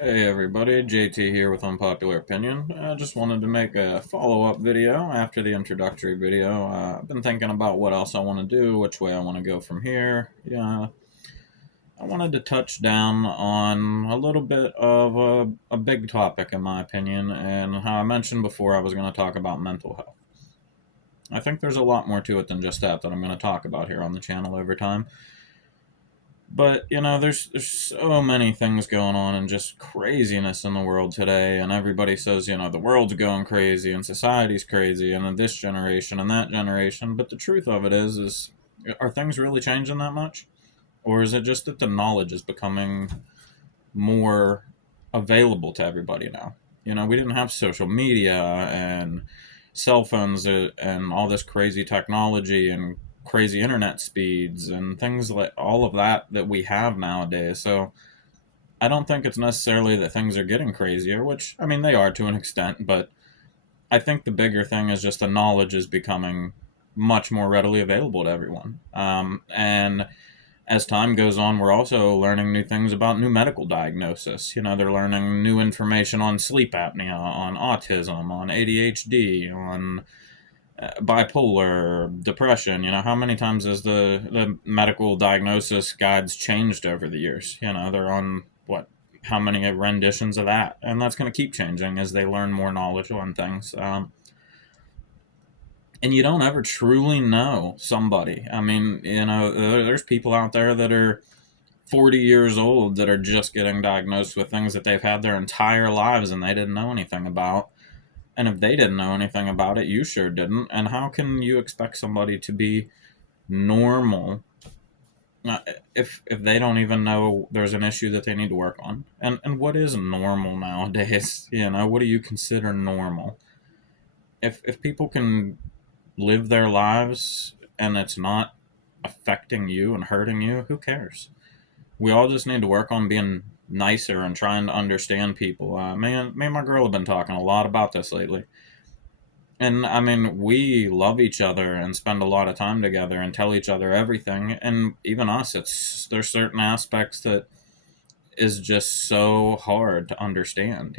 Hey everybody, JT here with Unpopular Opinion. I just wanted to make a follow-up video after the introductory video. I've been thinking about what else I want to do, which way I want to go from here. I wanted to touch down on a little bit of a big topic in my opinion, and how I mentioned before I was going to talk about mental health. I think there's a lot more to it than just that I'm going to talk about here on the channel over time. But there's so many things going on and just craziness in the world today, and everybody says the world's going crazy and society's crazy, and in this generation and that generation. But the truth of it is are things really changing that much, or is it just that the knowledge is becoming more available to everybody now? We didn't have social media and cell phones and all this crazy technology and crazy internet speeds and things like all of that we have nowadays. So I don't think it's necessarily that things are getting crazier, which I mean they are to an extent, but I think the bigger thing is just the knowledge is becoming much more readily available to everyone. And as time goes on, we're also learning new things about new medical diagnosis. They're learning new information on sleep apnea, on autism, on ADHD, on bipolar, depression. How many times has the medical diagnosis guides changed over the years? They're on what? How many renditions of that? And that's going to keep changing as they learn more knowledge on things. And you don't ever truly know somebody. I mean, there's people out there that are 40 years old that are just getting diagnosed with things that they've had their entire lives and they didn't know anything about. And if they didn't know anything about it, you sure didn't. And how can you expect somebody to be normal if they don't even know there's an issue that they need to work on? And what is normal nowadays? What do you consider normal? If people can live their lives and it's not affecting you and hurting you, who cares? We all just need to work on being nicer and trying to understand people. Me and my girl have been talking a lot about this lately. And I mean, we love each other and spend a lot of time together and tell each other everything. And even us, there's certain aspects that is just so hard to understand.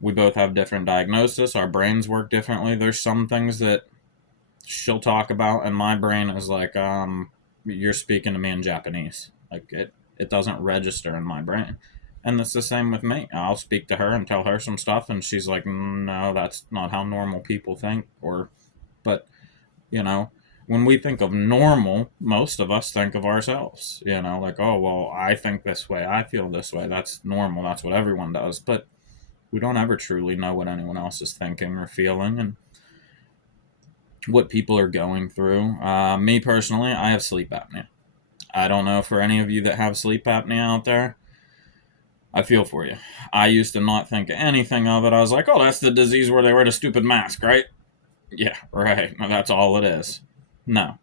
We both have different diagnosis. Our brains work differently. There's some things that she'll talk about, and my brain is like, you're speaking to me in Japanese. Like it doesn't register in my brain. And it's the same with me. I'll speak to her and tell her some stuff, and she's like, "No, that's not how normal people think." But you know, when we think of normal, most of us think of ourselves. Like, oh well, I think this way, I feel this way. That's normal. That's what everyone does. But we don't ever truly know what anyone else is thinking or feeling, and what people are going through. Me personally, I have sleep apnea. I don't know for any of you that have sleep apnea out there. I feel for you. I used to not think anything of it. I was like, oh, that's the disease where they wear the stupid mask, right? Yeah, right. No, that's all it is. No.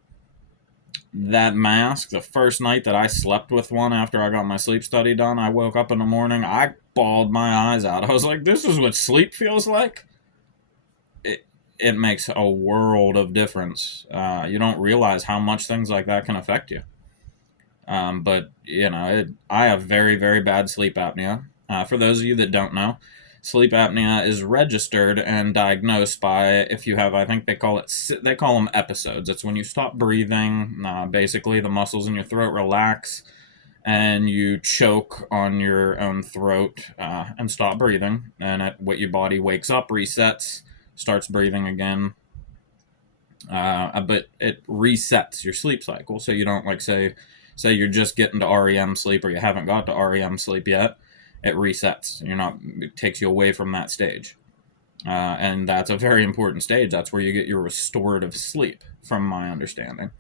That mask, the first night that I slept with one after I got my sleep study done, I woke up in the morning, I bawled my eyes out. I was like, this is what sleep feels like? It makes a world of difference. You don't realize how much things like that can affect you. But I have very, very bad sleep apnea. For those of you that don't know, sleep apnea is registered and diagnosed by if you have, I think they call them episodes. It's when you stop breathing. Basically, the muscles in your throat relax, and you choke on your own throat and stop breathing. And what your body wakes up, resets, starts breathing again. But it resets your sleep cycle, so you don't say you're just getting to REM sleep or you haven't got to REM sleep yet. It resets. It takes you away from that stage, and that's a very important stage. That's where you get your restorative sleep, from my understanding.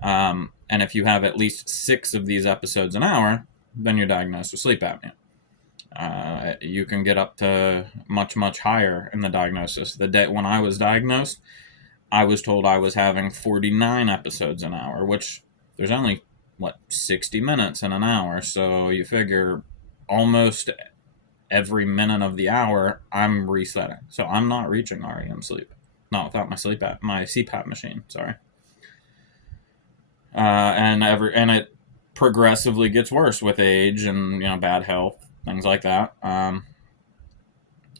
And if you have at least 6 of these episodes an hour, then you're diagnosed with sleep apnea. You can get up to much, much higher in the diagnosis. The day when I was diagnosed, I was told I was having 49 episodes an hour, which there's only, 60 minutes in an hour. So you figure almost every minute of the hour, I'm resetting. So I'm not reaching REM sleep. Not without my CPAP machine, sorry. And it progressively gets worse with age and, bad health. things like that.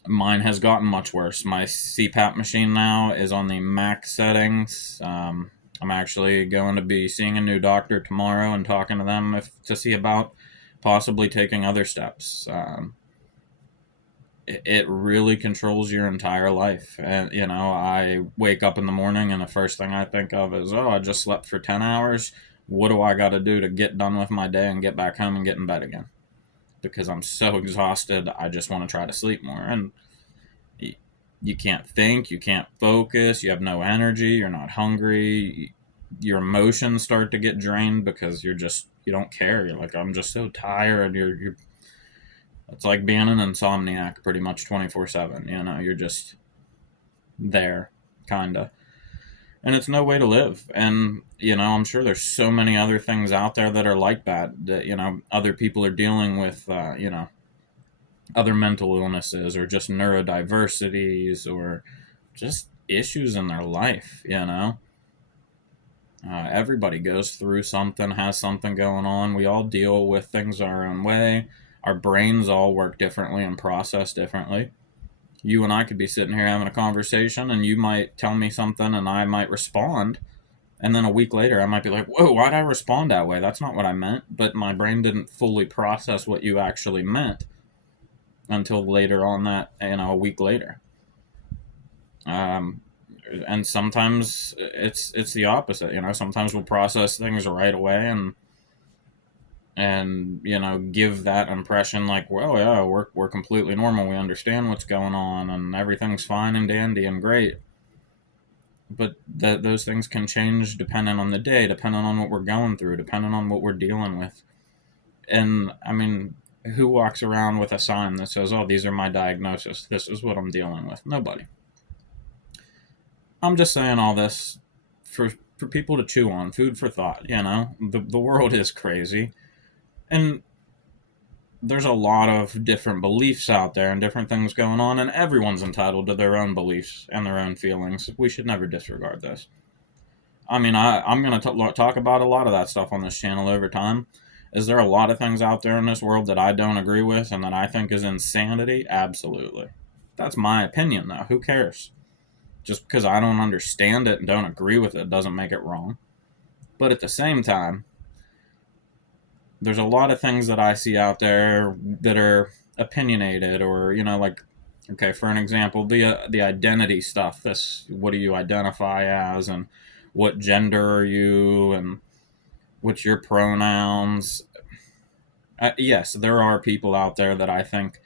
Mine has gotten much worse. My CPAP machine now is on the max settings. I'm actually going to be seeing a new doctor tomorrow and talking to them to see about possibly taking other steps. It really controls your entire life. And, I wake up in the morning and the first thing I think of is, oh, I just slept for 10 hours. What do I got to do to get done with my day and get back home and get in bed again? Because I'm so exhausted, I just want to try to sleep more. And you can't think, you can't focus, you have no energy, you're not hungry, your emotions start to get drained because you don't care. You're like, I'm just so tired. You're It's like being an insomniac pretty much 24/7. You're just there, kinda. And it's no way to live. And, I'm sure there's so many other things out there that are like that, other people are dealing with, other mental illnesses or just neurodiversities or just issues in their life, Everybody goes through something, has something going on. We all deal with things our own way. Our brains all work differently and process differently. You and I could be sitting here having a conversation, and you might tell me something, and I might respond. And then a week later, I might be like, whoa, why'd I respond that way? That's not what I meant. But my brain didn't fully process what you actually meant until later on a week later. And sometimes it's the opposite. Sometimes we'll process things right away and give that impression like, well, yeah, we're completely normal, we understand what's going on and everything's fine and dandy and great. But those things can change depending on the day, depending on what we're going through, depending on what we're dealing with. And I mean, who walks around with a sign that says, oh, these are my diagnosis, this is what I'm dealing with? Nobody. I'm just saying all this for people to chew on, food for thought. The world is crazy, and there's a lot of different beliefs out there and different things going on, and everyone's entitled to their own beliefs and their own feelings. We should never disregard this. I mean, I'm going to talk about a lot of that stuff on this channel over time. Is there a lot of things out there in this world that I don't agree with and that I think is insanity? Absolutely. That's my opinion, though. Who cares? Just because I don't understand it and don't agree with it doesn't make it wrong. But at the same time, there's a lot of things that I see out there that are opinionated or, like, okay, for an example, the identity stuff. What do you identify as, and what gender are you, and what's your pronouns? Yes, there are people out there that I think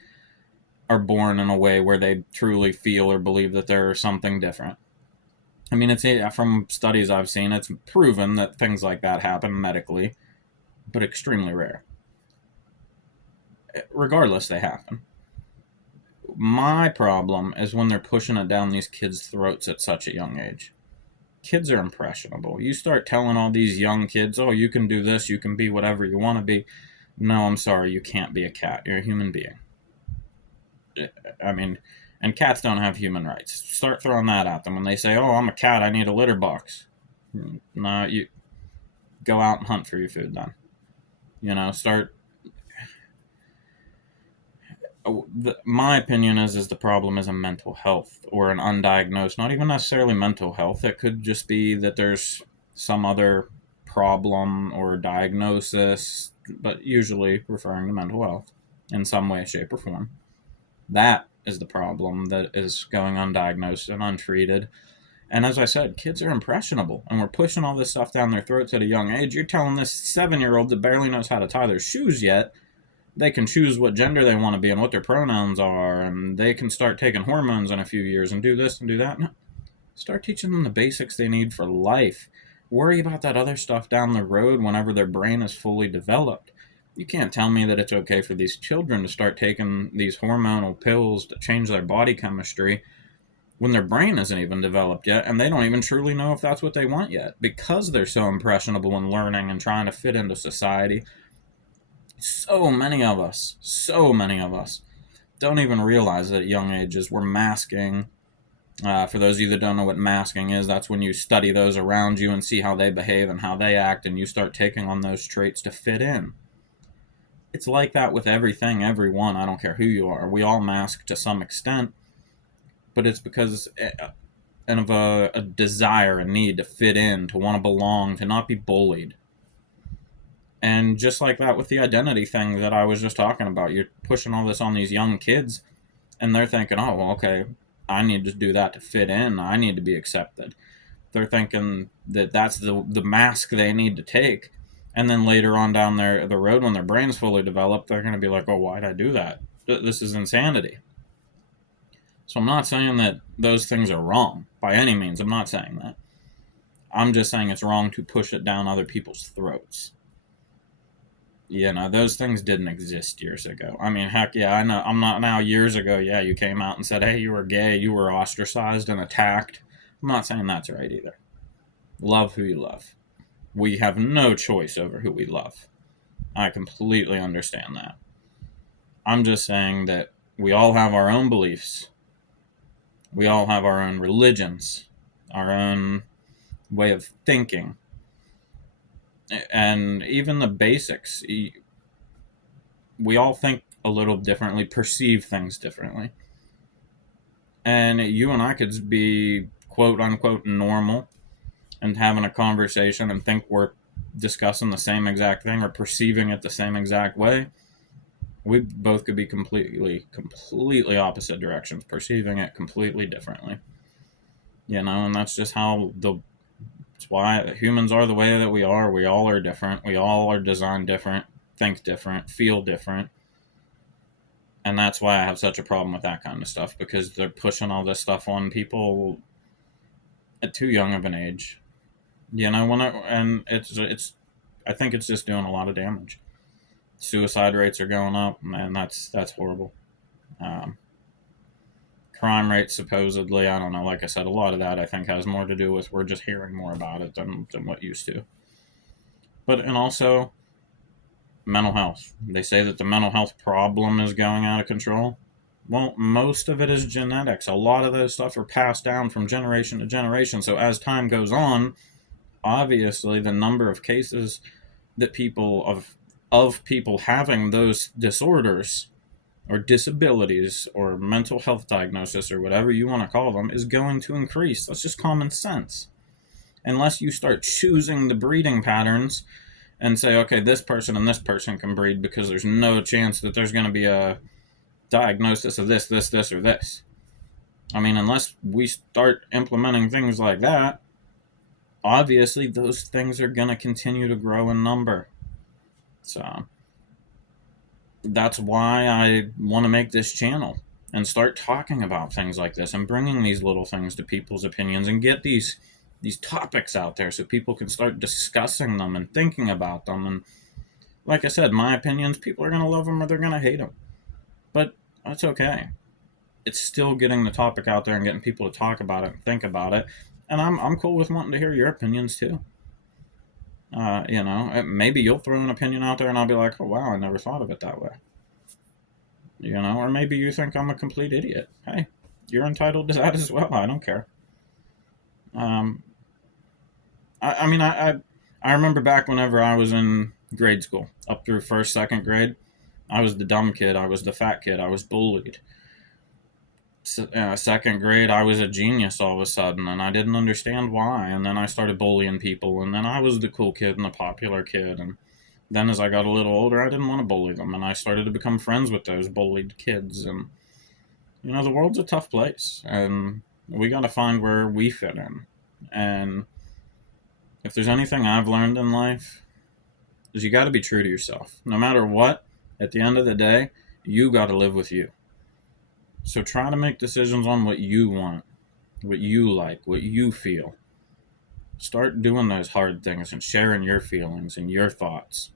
are born in a way where they truly feel or believe that they're something different. I mean, it's from studies I've seen, it's proven that things like that happen medically, but extremely rare. Regardless, they happen. My problem is when they're pushing it down these kids' throats at such a young age. Kids are impressionable. You start telling all these young kids, oh, you can do this, you can be whatever you want to be. No, I'm sorry, you can't be a cat. You're a human being. I mean, and cats don't have human rights. Start throwing that at them. When they say, oh, I'm a cat, I need a litter box. No, you go out and hunt for your food then. Start. My opinion is the problem is a mental health or an undiagnosed, not even necessarily mental health. It could just be that there's some other problem or diagnosis, but usually referring to mental health in some way, shape, or form. That is the problem that is going undiagnosed and untreated. And as I said, kids are impressionable, and we're pushing all this stuff down their throats at a young age. You're telling this 7-year-old that barely knows how to tie their shoes yet, they can choose what gender they want to be and what their pronouns are, and they can start taking hormones in a few years and do this and do that. No. Start teaching them the basics they need for life. Worry about that other stuff down the road whenever their brain is fully developed. You can't tell me that it's okay for these children to start taking these hormonal pills to change their body chemistry when their brain isn't even developed yet, and they don't even truly know if that's what they want yet, because they're so impressionable in learning and trying to fit into society. So many of us don't even realize that at young ages we're masking. For those of you that don't know what masking is, that's when you study those around you and see how they behave and how they act, and you start taking on those traits to fit in. It's like that with everything, everyone. I don't care who you are. We all mask to some extent, but it's because of a desire, a need to fit in, to want to belong, to not be bullied. And just like that with the identity thing that I was just talking about, you're pushing all this on these young kids, and they're thinking, oh, well, okay, I need to do that to fit in. I need to be accepted. They're thinking that that's the mask they need to take. And then later on down the road, when their brain's fully developed, they're going to be like, oh, why'd I do that? This is insanity. So I'm not saying that those things are wrong by any means. I'm not saying that. I'm just saying it's wrong to push it down other people's throats. You know, those things didn't exist years ago. I mean, heck yeah, I know. I'm not now. Years ago, yeah, you came out and said, hey, you were gay, you were ostracized and attacked. I'm not saying that's right either. Love who you love. We have no choice over who we love. I completely understand that. I'm just saying that we all have our own beliefs. We all have our own religions, our own way of thinking. And even the basics, we all think a little differently, perceive things differently. And you and I could be quote unquote normal and having a conversation and think we're discussing the same exact thing or perceiving it the same exact way. We both could be completely opposite directions, perceiving it completely differently. You know, and that's just how it's why humans are the way that we are. We all are different. We all are designed different, think different, feel different. And that's why I have such a problem with that kind of stuff, because they're pushing all this stuff on people at too young of an age. You know, and it's I think it's just doing a lot of damage. Suicide rates are going up, and that's horrible. Um, Crime rates supposedly, I don't know. Like I said, a lot of that I think has more to do with we're just hearing more about it than what used to. But and also mental health. They say that the mental health problem is going out of control. Well, most of it is genetics. A lot of those stuff are passed down from generation to generation. So as time goes on, obviously the number of cases that people of people having those disorders or disabilities or mental health diagnosis or whatever you want to call them is going to increase. That's just common sense. Unless you start choosing the breeding patterns and say, okay, this person and this person can breed because there's no chance that there's going to be a diagnosis of this, or this. I mean, unless we start implementing things like that, obviously those things are going to continue to grow in number. So that's why I want to make this channel and start talking about things like this and bringing these little things to people's opinions and get these topics out there so people can start discussing them and thinking about them. And like I said, my opinions, people are going to love them or they're going to hate them. But that's okay. It's still getting the topic out there and getting people to talk about it and think about it. And I'm cool with wanting to hear your opinions too. You know, maybe you'll throw an opinion out there and I'll be like, oh, wow, I never thought of it that way. You know, or maybe you think I'm a complete idiot. Hey, you're entitled to that as well. I don't care. I mean, I remember back whenever I was in grade school, up through first, second grade, I was the dumb kid. I was the fat kid. I was bullied. Second grade, I was a genius all of a sudden, and I didn't understand why. And then I started bullying people, and then I was the cool kid and the popular kid. And then as I got a little older, I didn't want to bully them, and I started to become friends with those bullied kids. And, you know, the world's a tough place, and we got to find where we fit in. And if there's anything I've learned in life, is you got to be true to yourself. No matter what, at the end of the day, you got to live with you. So try to make decisions on what you want, what you like, what you feel. Start doing those hard things and sharing your feelings and your thoughts.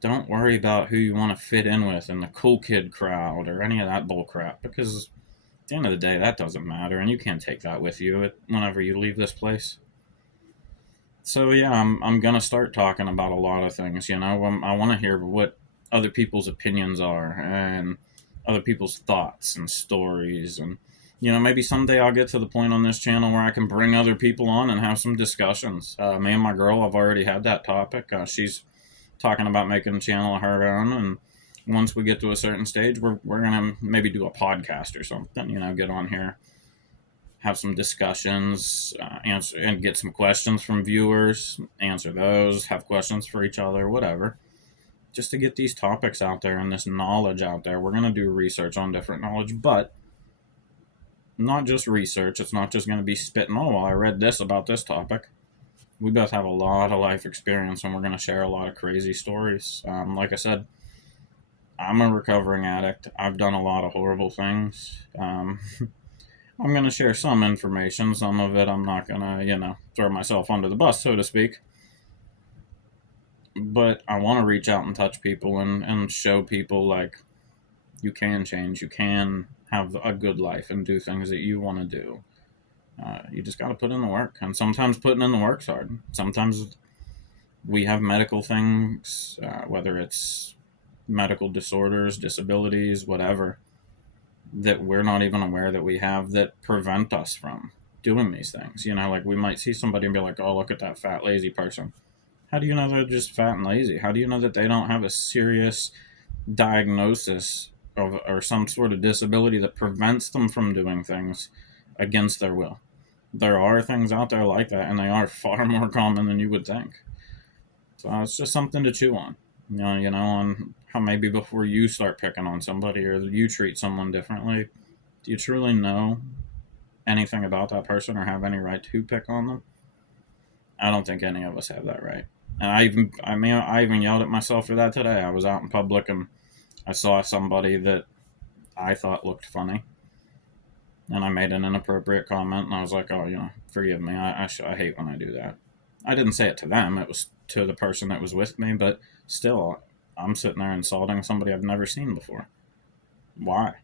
Don't worry about who you want to fit in with in the cool kid crowd or any of that bull crap, because at the end of the day, that doesn't matter, and you can't take that with you whenever you leave this place. So yeah, I'm gonna start talking about a lot of things. You know, I want to hear what other people's opinions are and other people's thoughts and stories, and you know, maybe someday I'll get to the point on this channel where I can bring other people on and have some discussions. Me and my girl, I've already had that topic. She's talking about making a channel of her own, and once we get to a certain stage, we're gonna maybe do a podcast or something. Get on here, have some discussions, answer and get some questions from viewers, answer those, have questions for each other, whatever. Just to get these topics out there and this knowledge out there. We're going to do research on different knowledge, but not just research. It's not just going to be spitting, oh, well, I read this about this topic. We both have a lot of life experience, and we're going to share a lot of crazy stories. Like I said, I'm a recovering addict. I've done a lot of horrible things. I'm going to share some information. Some of it I'm not going to, throw myself under the bus, so to speak. But I want to reach out and touch people and show people, like, you can change. You can have a good life and do things that you want to do. You just got to put in the work. And sometimes putting in the work's hard. Sometimes we have medical things, whether it's medical disorders, disabilities, whatever, that we're not even aware that we have, that prevent us from doing these things. Like, we might see somebody and be like, oh, look at that fat, lazy person. How do you know they're just fat and lazy? How do you know that they don't have a serious diagnosis or some sort of disability that prevents them from doing things against their will? There are things out there like that, and they are far more common than you would think. So it's just something to chew on. On how maybe before you start picking on somebody or you treat someone differently, do you truly know anything about that person or have any right to pick on them? I don't think any of us have that right. And I even yelled at myself for that today. I was out in public and I saw somebody that I thought looked funny, and I made an inappropriate comment, and I was like, oh, forgive me. I hate when I do that. I didn't say it to them. It was to the person that was with me, but still, I'm sitting there insulting somebody I've never seen before. Why?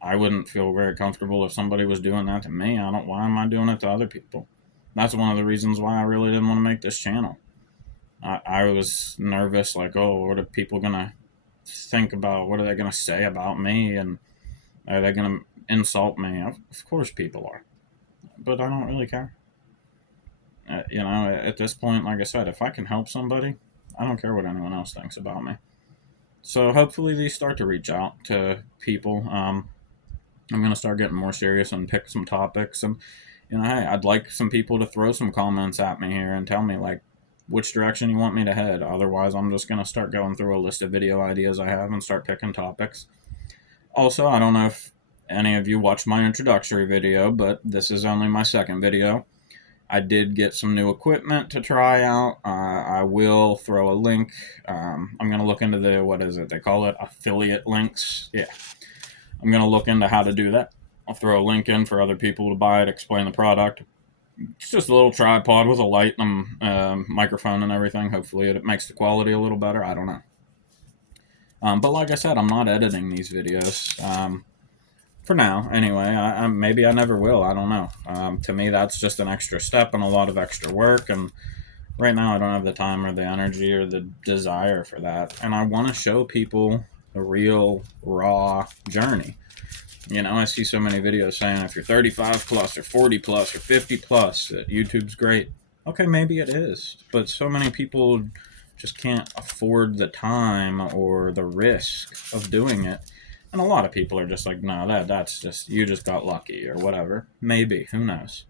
I wouldn't feel very comfortable if somebody was doing that to me. Why am I doing it to other people? That's one of the reasons why I really didn't want to make this channel. I was nervous, like, oh, what are people going to think about? What are they going to say about me? And are they going to insult me? Of course people are. But I don't really care. At this point, like I said, if I can help somebody, I don't care what anyone else thinks about me. So hopefully these start to reach out to people. I'm going to start getting more serious and pick some topics. And, hey, I'd like some people to throw some comments at me here and tell me, like, which direction you want me to head. Otherwise, I'm just going to start going through a list of video ideas I have and start picking topics. Also, I don't know if any of you watched my introductory video, but this is only my second video. I did get some new equipment to try out. I will throw a link. I'm going to look into they call it? Affiliate links. Yeah. I'm going to look into how to do that. I'll throw a link in for other people to buy it, explain the product. It's just a little tripod with a light and microphone and everything. Hopefully it makes the quality a little better. I don't know. But like I said, I'm not editing these videos. For now, anyway. Maybe I never will. I don't know. To me, that's just an extra step and a lot of extra work. And right now, I don't have the time or the energy or the desire for that. And I want to show people the real, raw journey. I see so many videos saying if you're 35 plus or 40 plus or 50 plus, YouTube's great. Okay, maybe it is. But so many people just can't afford the time or the risk of doing it. And a lot of people are just like, no, that's just, you just got lucky or whatever. Maybe, who knows.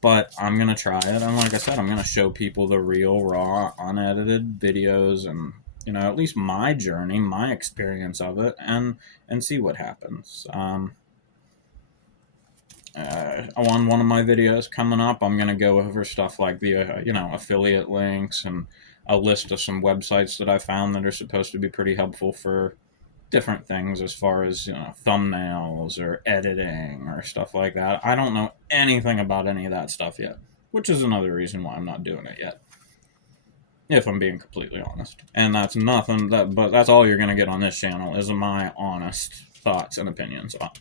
But I'm going to try it. And like I said, I'm going to show people the real, raw, unedited videos and, at least my journey, my experience of it, and see what happens. On one of my videos coming up, I'm going to go over stuff like the, affiliate links and a list of some websites that I found that are supposed to be pretty helpful for different things as far as, thumbnails or editing or stuff like that. I don't know anything about any of that stuff yet, which is another reason why I'm not doing it yet, if I'm being completely honest. And that's but that's all you're going to get on this channel is my honest thoughts and opinions on it,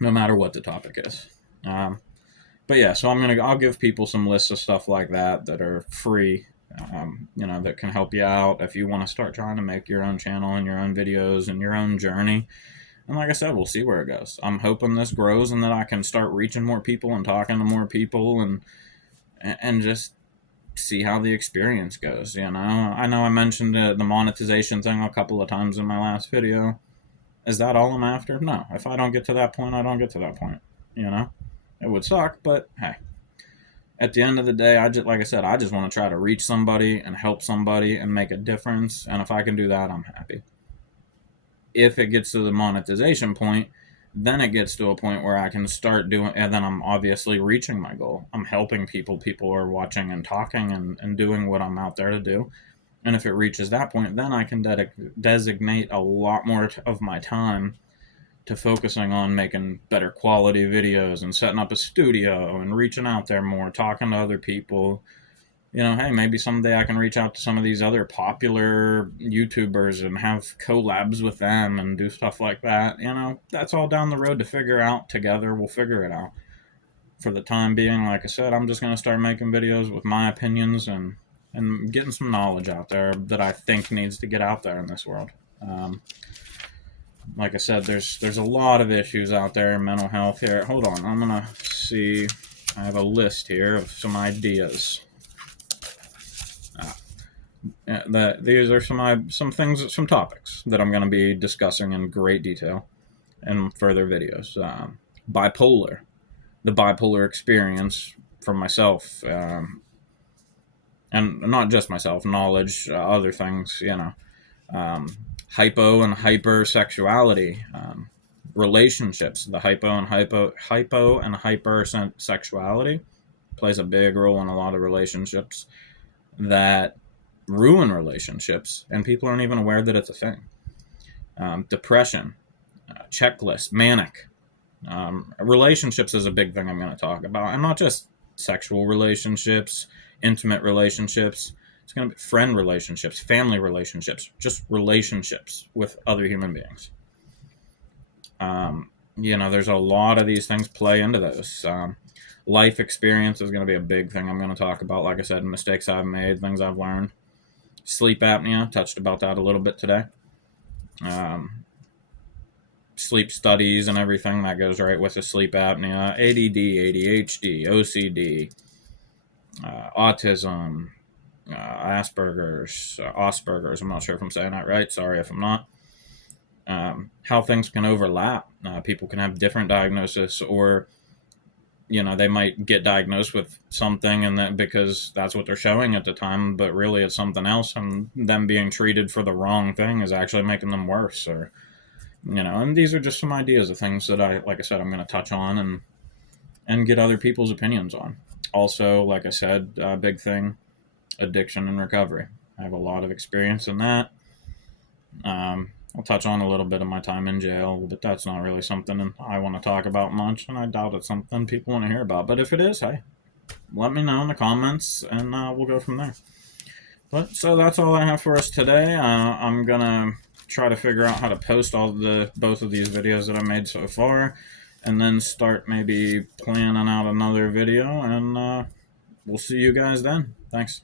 no matter what the topic is. But yeah, so I'll give people some lists of stuff like that are free, that can help you out if you want to start trying to make your own channel and your own videos and your own journey. And like I said, we'll see where it goes. I'm hoping this grows and that I can start reaching more people and talking to more people and just see how the experience goes. I know I mentioned the monetization thing a couple of times in my last video. Is that all I'm after? No. If I don't get to that point, I don't get to that point. It would suck, but hey. At the end of the day, like I said, I just want to try to reach somebody and help somebody and make a difference. And if I can do that, I'm happy. If it gets to the monetization point, then it gets to a point where I can start doing, and then I'm obviously reaching my goal. I'm helping people. People are watching and talking and doing what I'm out there to do. And if it reaches that point, then I can designate a lot more of my time to focusing on making better quality videos and setting up a studio and reaching out there more, talking to other people. Hey, maybe someday I can reach out to some of these other popular YouTubers and have collabs with them and do stuff like that. That's all down the road to figure out together. We'll figure it out. For the time being, like I said, I'm just going to start making videos with my opinions and getting some knowledge out there that I think needs to get out there in this world. Like I said, there's a lot of issues out there in mental health here. Hold on, I'm going to see. I have a list here of some ideas. These are some things, some topics that I'm going to be discussing in great detail in further videos. Bipolar, the bipolar experience for myself, and not just myself, knowledge, other things, hypo and hypersexuality, relationships, the hypo and hypersexuality plays a big role in a lot of relationships that ruin relationships, and people aren't even aware that it's a thing. Depression, checklist, manic. Relationships is a big thing I'm going to talk about, and not just sexual relationships, intimate relationships. It's going to be friend relationships, family relationships, just relationships with other human beings. There's a lot of these things play into those. Life experience is going to be a big thing I'm going to talk about. Like I said, mistakes I've made, things I've learned. Sleep apnea, touched about that a little bit today. Sleep studies and everything that goes right with the sleep apnea. ADD, ADHD, OCD, autism, Asperger's, I'm not sure if I'm saying that right. Sorry if I'm not. How things can overlap. People can have different diagnosis, or they might get diagnosed with something and that because that's what they're showing at the time, but really it's something else, and them being treated for the wrong thing is actually making them worse. Or and these are just some ideas of things that like I said, I'm going to touch on and get other people's opinions on. Also, like I said, big thing, addiction and recovery. I have a lot of experience in that. I'll touch on a little bit of my time in jail, but that's not really something I want to talk about much, and I doubt it's something people want to hear about. But if it is, hey, let me know in the comments, and we'll go from there. But so that's all I have for us today. I'm gonna try to figure out how to post both of these videos that I made so far, and then start maybe planning out another video, and we'll see you guys then. Thanks.